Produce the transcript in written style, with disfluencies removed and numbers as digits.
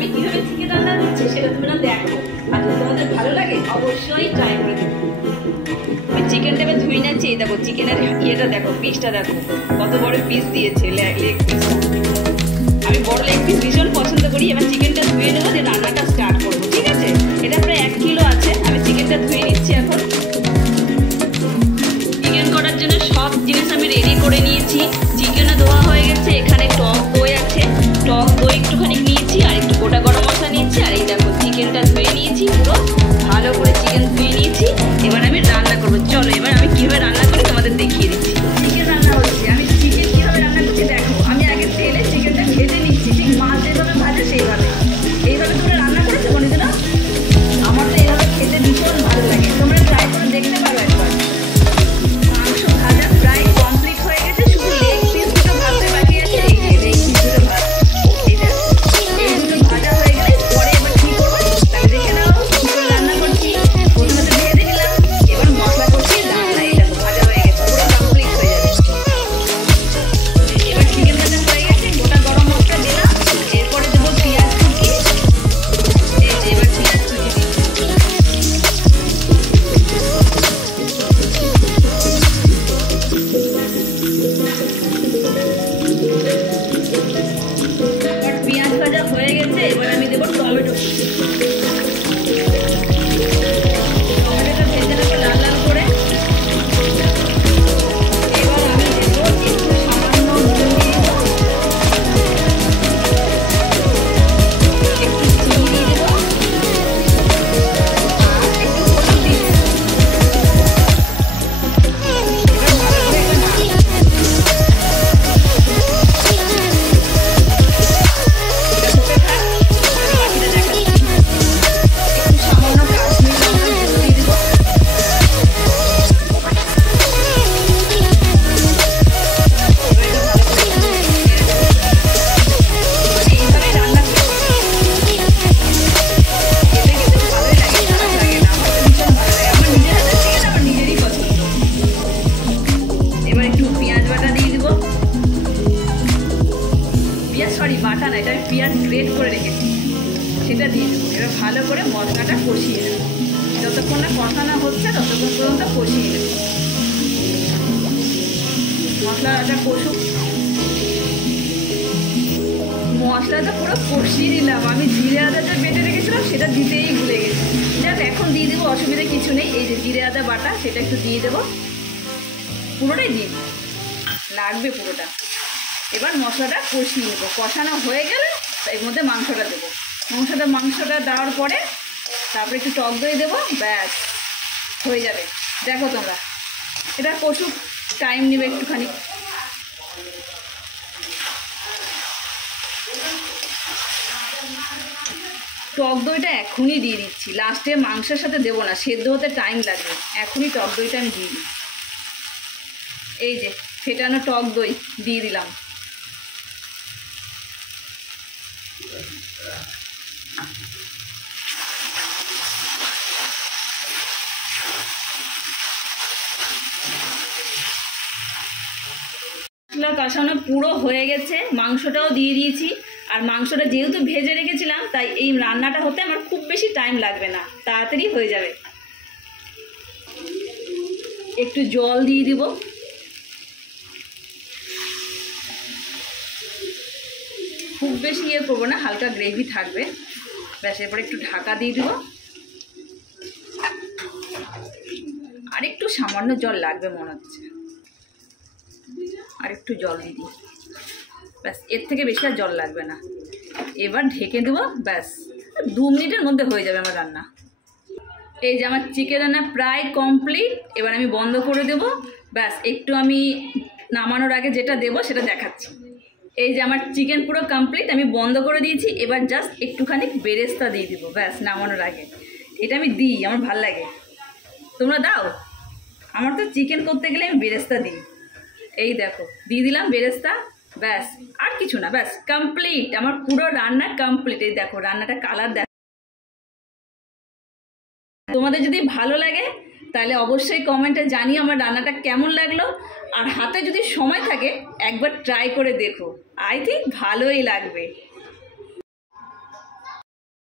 আমি কিভাবে চিকেন রান্না করছি সেটা তোমরা দেখো, আর যদি তোমাদের ভালো লাগে অবশ্যই ট্রাই করে দেবো। আমি চিকেনটা এবার ধুয়ে নিচ্ছি। এই দেখো চিকেনের ইয়েটা দেখো, পিসটা দেখো কত বড় পিস দিয়েছে, লেগ পিসটা। আমি বড় লেগ পিস ভীষণ পছন্দ করি। এবার চিকেনটা ধুয়ে নেবো, দিয়ে রান্নাটা স্টার্ট করবো, ঠিক আছে? এটা প্রায় 1 কিলো আছে। আমি চিকেনটা ধুয়ে নিচ্ছি এখন। চিকেন করার জন্য সব জিনিস আমি রেডি করে নিয়েছি। চিকেনও ধোয়া হয়ে গেছে। এখানে টক দই আছে, টক দই একটুখানি নিয়েছি, আর একটু গোটা গরম মশলা নিয়েছি। আর এই দেখো চিকেনটা ধুয়ে নিয়েছি, পুরো ভালো করে চিকেন ধুয়ে নিয়েছি। এবার আমি রান্না করবো। চলো এবার আমি কীভাবে রান্না করি তোমাদের দেখিয়ে দিচ্ছি। চিকেন রান্না হচ্ছে। আমি চিকেন কীভাবে রান্না করছি দেখো। আমি আগে তেলে চিকেনটা ভেজে নিচ্ছি, ঠিক মাছ যেভাবে ভাজে সেইভাবে। এইভাবে তোমরা রান্না করেছো কোনোদিনও? আমার তো এইভাবে খেতে ভীষণ ভালো লাগে। তোমরা ট্রাই করে দেখতে পারো একবার। মাংস ভাজা প্রায় কমপ্লিট হয়ে গেছে, শুধু লেগ পিস দুটো ভাজতে বাকি আছে। এই যে লেগ পিস দুটো ভাজ, এই দেখো এই দুটো ভাজা হয়ে গেলে পরে এবার কী করবো তাহলে দেখে নাও। কী করে রান্না করছি, প্রথমে তো ভেজে নিলাম, এবার মশলা করছি। রান্না এই দেখো ভাজা হয়ে গেছে, পুরো কমপ্লিট হয়ে যাবে। এবার চিকেন ভাজা হয়ে গেছে, গোটা গরম মশলা দিলাম। এরপরে দেবো পেঁয়াজ কুচি। এই যে এবার পেঁয়াজ কুচি দিচ্ছি। পেঁয়াজ ভাজা হয়ে গেছে, এবার আমি দেবো টমেটো। টমেটোটা ভেজে নেবো লাল লাল করে। এবার আমি দেবো একটু সামান্য নুন দিয়ে দেবো, একটু চিনি দেবো, আর একটু হলুদ দিয়ে দেবো। এবার ভালো করে এটা নাড়বো। বাটা না, এটা আমি পেঁয়াজ গ্রেট করে রেখেছি, সেটা দিয়ে দেবো। এবার ভালো করে মশলাটা কষিয়ে নেব। যতক্ষণ না কষানো হচ্ছে ততক্ষণ পর্যন্ত কষিয়ে নেব। মশলাটা কষুক। মশলাটা পুরো কষিয়ে নিলাম। আমি জিরে আদাটা বেটে রেখেছিলাম, সেটা দিতেই ভুলে গেছি। যাক এখন দিয়ে দেবো, অসুবিধা কিছু নেই। এই যে জিরে আদা বাটা, সেটা একটু দিয়ে দেবো, পুরোটাই দিয়ে দেবো, লাগবে পুরোটা। এবার মশলাটা কষিয়ে নেবো। কষানো হয়ে গেলে এর মধ্যে মাংসটা দেবো। মাংসটা দেওয়ার পরে তারপরে একটু টক দই দেবো, ব্যাস হয়ে যাবে। দেখো তোমরা, এটা কষুক, টাইম নেবে একটুখানি। টক দইটা এখনই দিয়ে দিচ্ছি, লাস্টে মাংসের সাথে দেবো না, সেদ্ধ হতে টাইম লাগবে। এখনই টক দইটা আমি দিয়ে দিই। এই যে ফেটানো টক দই দিয়ে দিলাম। মশলা কষানো পুরো হয়ে গেছে, মাংসটাও দিয়ে দিয়েছি। আর মাংসটা যেহেতু ভেজে রেখেছিলাম, তাই এই রান্নাটা হতে আমার খুব বেশি টাইম লাগবে না, তাড়াতাড়ি হয়ে যাবে। একটু জল দিয়ে দিব। খুব বেশি ইয়ে করবো না, হালকা গ্রেভি থাকবে, ব্যাস। এরপরে একটু ঢাকা দিয়ে দিব। আর একটু সামান্য জল লাগবে মনে হচ্ছে, আর একটু জল দিয়ে দিই, ব্যাস। এর থেকে বেশি আর জল লাগবে না। এবার ঢেকে দেবো, ব্যাস 2 মিনিটের মধ্যে হয়ে যাবে আমার রান্না। এই যে আমার চিকেন রান্না প্রায় কমপ্লিট। এবার আমি বন্ধ করে দেবো, ব্যাস। একটু আমি নামানোর আগে যেটা দেবো সেটা দেখাচ্ছি। এই যে আমার চিকেন পুরো কমপ্লিট, আমি বন্ধ করে দিয়েছি। এবার জাস্ট একটুখানি বেরেস্তা দিয়ে দিব, ব্যাস, নামানোর আগে। এটা আমি দিই, আমার ভাল লাগে। তোমরা দাও? আমার তো চিকেন করতে গেলে আমি বেরেস্তা দিই। এই দেখো দিয়ে দিলাম বেরেস্তা, ব্যাস। আর কিছু না, ব্যাস কমপ্লিট। আমার পুরো রান্না কমপ্লিট। এই দেখো রান্নাটা কালার দেখো। তোমাদের যদি ভালো লাগে তাহলে অবশ্যই কমেন্টে জানিও আমার রান্নাটা কেমন লাগলো। আর হাতে যদি সময় থাকে একবার ট্রাই করে দেখো, আই থিঙ্ক ভালোই লাগবে।